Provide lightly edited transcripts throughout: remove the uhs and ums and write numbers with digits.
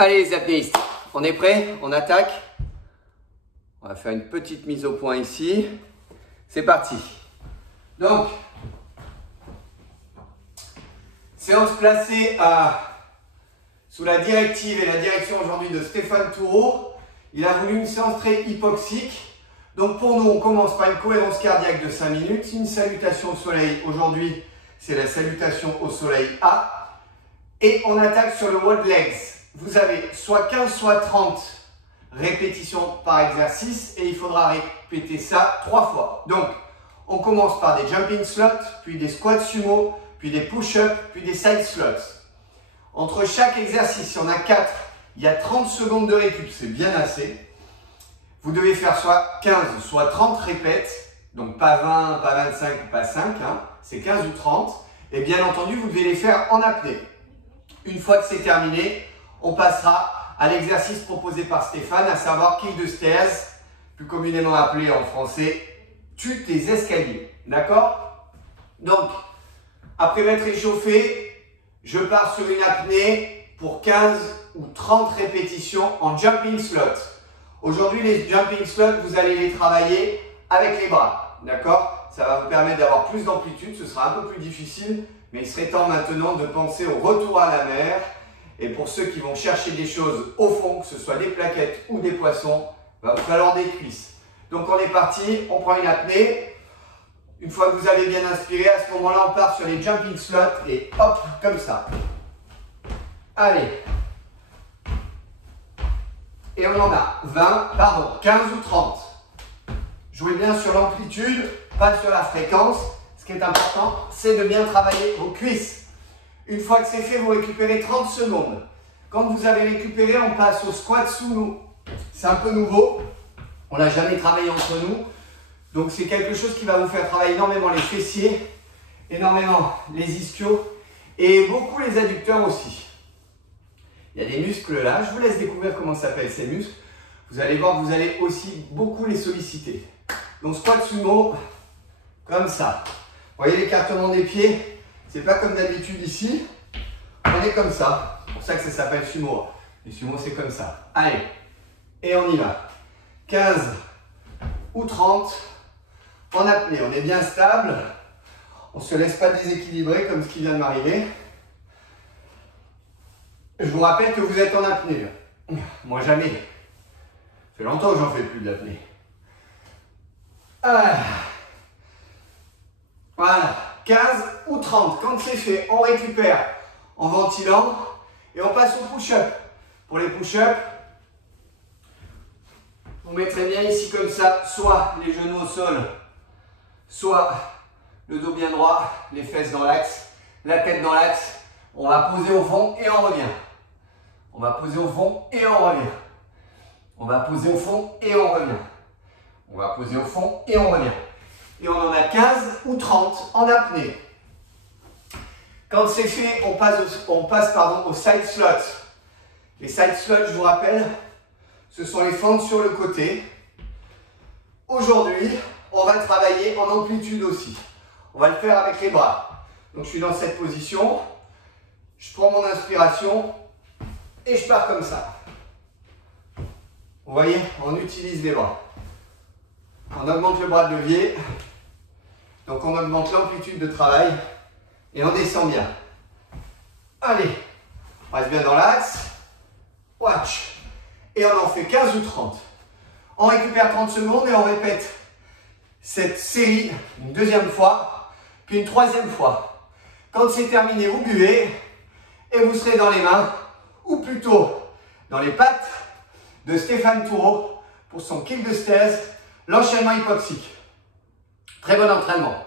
Allez les apnéistes, on est prêts? On attaque? On va faire une petite mise au point ici. C'est parti. Donc, séance placée sous la directive et la direction aujourd'hui de Stéphane Toureau. Il a voulu une séance très hypoxique. Donc pour nous, on commence par une cohérence cardiaque de 5 minutes, une salutation au soleil. Aujourd'hui, c'est la salutation au soleil A. Et on attaque sur le wall legs. Vous avez soit 15, soit 30 répétitions par exercice et il faudra répéter ça 3 fois. Donc, on commence par des jumping slots, puis des squats sumo, puis des push-ups, puis des side slots. Entre chaque exercice, il y en a 4, il y a 30 secondes de récup, c'est bien assez. Vous devez faire soit 15, soit 30 répètes, donc pas 20, pas 25 ou pas 5, hein, c'est 15 ou 30. Et bien entendu, vous devez les faire en apnée. Une fois que c'est terminé, on passera à l'exercice proposé par Stéphane, à savoir kick the stairs, plus communément appelé en français, tue tes escaliers. D'accord? Donc, après m'être échauffé, je pars sur une apnée pour 15 ou 30 répétitions en jumping slot. Aujourd'hui, les jumping slots, vous allez les travailler avec les bras. D'accord? Ça va vous permettre d'avoir plus d'amplitude, ce sera un peu plus difficile, mais il serait temps maintenant de penser au retour à la mer. Et pour ceux qui vont chercher des choses au fond, que ce soit des plaquettes ou des poissons, il va vous falloir des cuisses. Donc on est parti, on prend une apnée. Une fois que vous avez bien inspiré, à ce moment-là, on part sur les jumping slots et hop, comme ça. Allez. Et on en a 15 ou 30. Jouez bien sur l'amplitude, pas sur la fréquence. Ce qui est important, c'est de bien travailler vos cuisses. Une fois que c'est fait, vous récupérez 30 secondes. Quand vous avez récupéré, on passe au squat sumo. C'est un peu nouveau. On l'a jamais travaillé entre nous. Donc c'est quelque chose qui va vous faire travailler énormément les fessiers, énormément les ischios et beaucoup les adducteurs aussi. Il y a des muscles là. Je vous laisse découvrir comment s'appellent ces muscles. Vous allez voir que vous allez aussi beaucoup les solliciter. Donc squat sumo, comme ça. Vous voyez l'écartement des pieds? C'est pas comme d'habitude ici, on est comme ça. C'est pour ça que ça s'appelle sumo. Les sumo, c'est comme ça. Allez, et on y va. 15 ou 30 en apnée. On est bien stable. On ne se laisse pas déséquilibrer comme ce qui vient de m'arriver. Je vous rappelle que vous êtes en apnée. Moi, jamais. Ça fait longtemps que j'en fais plus de l'apnée. Voilà. 15 ou 30. Quand c'est fait, on récupère en ventilant et on passe au push-up. Pour les push-up, vous mettrez bien ici comme ça, soit les genoux au sol, soit le dos bien droit, les fesses dans l'axe, la tête dans l'axe. On va poser au fond et on revient. On va poser au fond et on revient. On va poser au fond et on revient. On va poser au fond et on revient. Et on en a 15 ou 30 en apnée. Quand c'est fait, on passe au side slot. Les side slots, je vous rappelle, ce sont les fentes sur le côté. Aujourd'hui, on va travailler en amplitude aussi. On va le faire avec les bras. Donc je suis dans cette position, je prends mon inspiration et je pars comme ça. Vous voyez, on utilise les bras. On augmente le bras de levier. Donc on augmente l'amplitude de travail et on descend bien. Allez, on reste bien dans l'axe. Watch. Et on en fait 15 ou 30. On récupère 30 secondes et on répète cette série une deuxième fois, puis une troisième fois. Quand c'est terminé, vous buvez et vous serez dans les mains, ou plutôt dans les pattes de Stéphane Toureau pour son kick the stairs, l'enchaînement hypoxique. Très bon entraînement.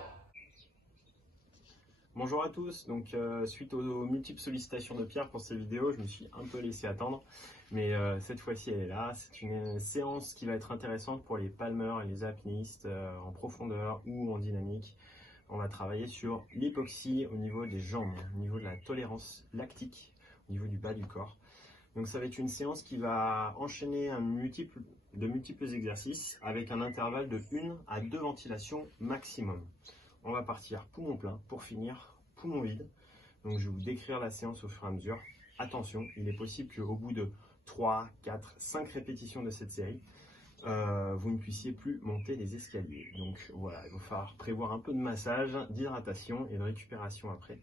Bonjour à tous, donc suite aux multiples sollicitations de Pierre pour ces vidéos, je me suis un peu laissé attendre, mais cette fois-ci elle est là. C'est une séance qui va être intéressante pour les palmeurs et les apnéistes en profondeur ou en dynamique. On va travailler sur l'hypoxie au niveau des jambes, au niveau de la tolérance lactique, au niveau du bas du corps. Donc ça va être une séance qui va enchaîner de multiples exercices avec un intervalle de 1 à 2 ventilations maximum. On va partir poumon plein pour finir poumon vide. Donc je vais vous décrire la séance au fur et à mesure. attention, il est possible qu'au bout de 3, 4, 5 répétitions de cette série, vous ne puissiez plus monter les escaliers. Donc voilà, il va falloir prévoir un peu de massage, d'hydratation et de récupération après.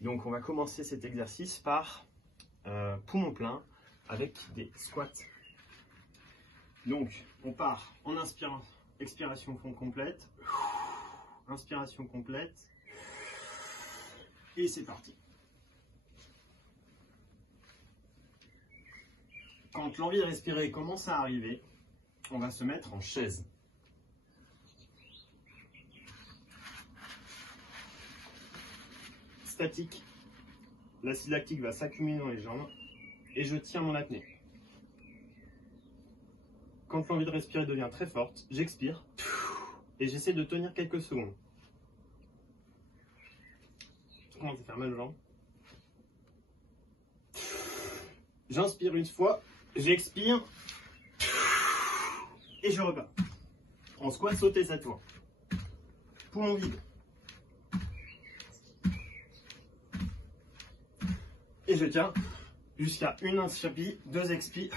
Donc on va commencer cet exercice par poumon plein avec des squats. Donc on part en inspirant, expiration fond complète, inspiration complète, et c'est parti. Quand l'envie de respirer commence à arriver, on va se mettre en chaise. Statique, l'acide lactique va s'accumuler dans les jambes et je tiens mon apnée. Quand l'envie de respirer devient très forte, j'expire et j'essaie de tenir quelques secondes. Ça commence à faire mal aux jambes. J'inspire une fois, j'expire et je repars. En squat sauté cette fois. Poumon vide. Et je tiens jusqu'à une inspire, 2 expires.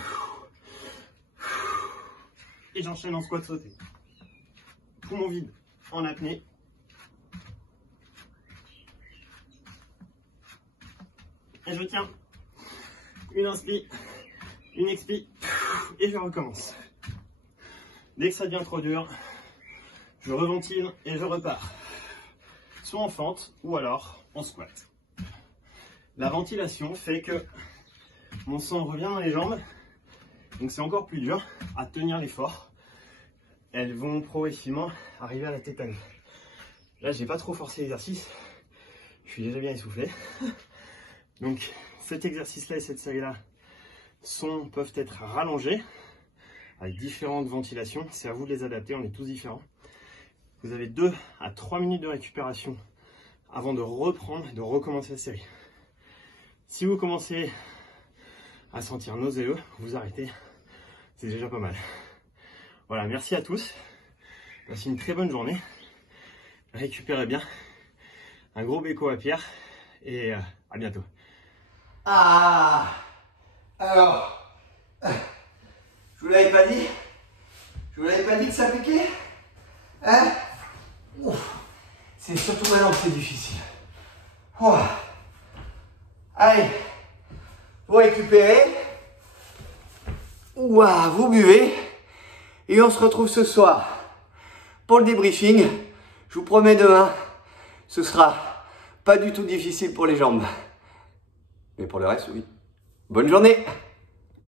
Et j'enchaîne en squat sauté. Poumon vide en apnée. Et je tiens. Une inspire, une expire, et je recommence. Dès que ça devient trop dur, je reventile et je repars. Soit en fente, ou alors en squat. La ventilation fait que mon sang revient dans les jambes, donc c'est encore plus dur à tenir l'effort. Elles vont progressivement arriver à la tétanie. Là, j'ai pas trop forcé l'exercice, je suis déjà bien essoufflé. Donc cet exercice-là et cette série-là peuvent être rallongés avec différentes ventilations. C'est à vous de les adapter, on est tous différents. Vous avez 2 à 3 minutes de récupération avant de reprendre et de recommencer la série. Si vous commencez à sentir nauséeux, vous arrêtez, c'est déjà pas mal. Voilà, merci à tous. Passez une très bonne journée. Récupérez bien. Un gros béco à Pierre et à bientôt. Ah, alors, je vous l'avais pas dit? Je vous l'avais pas dit que ça piquait? Hein? C'est surtout maintenant que c'est difficile. Oh. Allez, vous récupérez. Ouah, vous buvez. Et on se retrouve ce soir pour le débriefing. Je vous promets demain, ce sera pas du tout difficile pour les jambes. Mais pour le reste, oui. Bonne journée!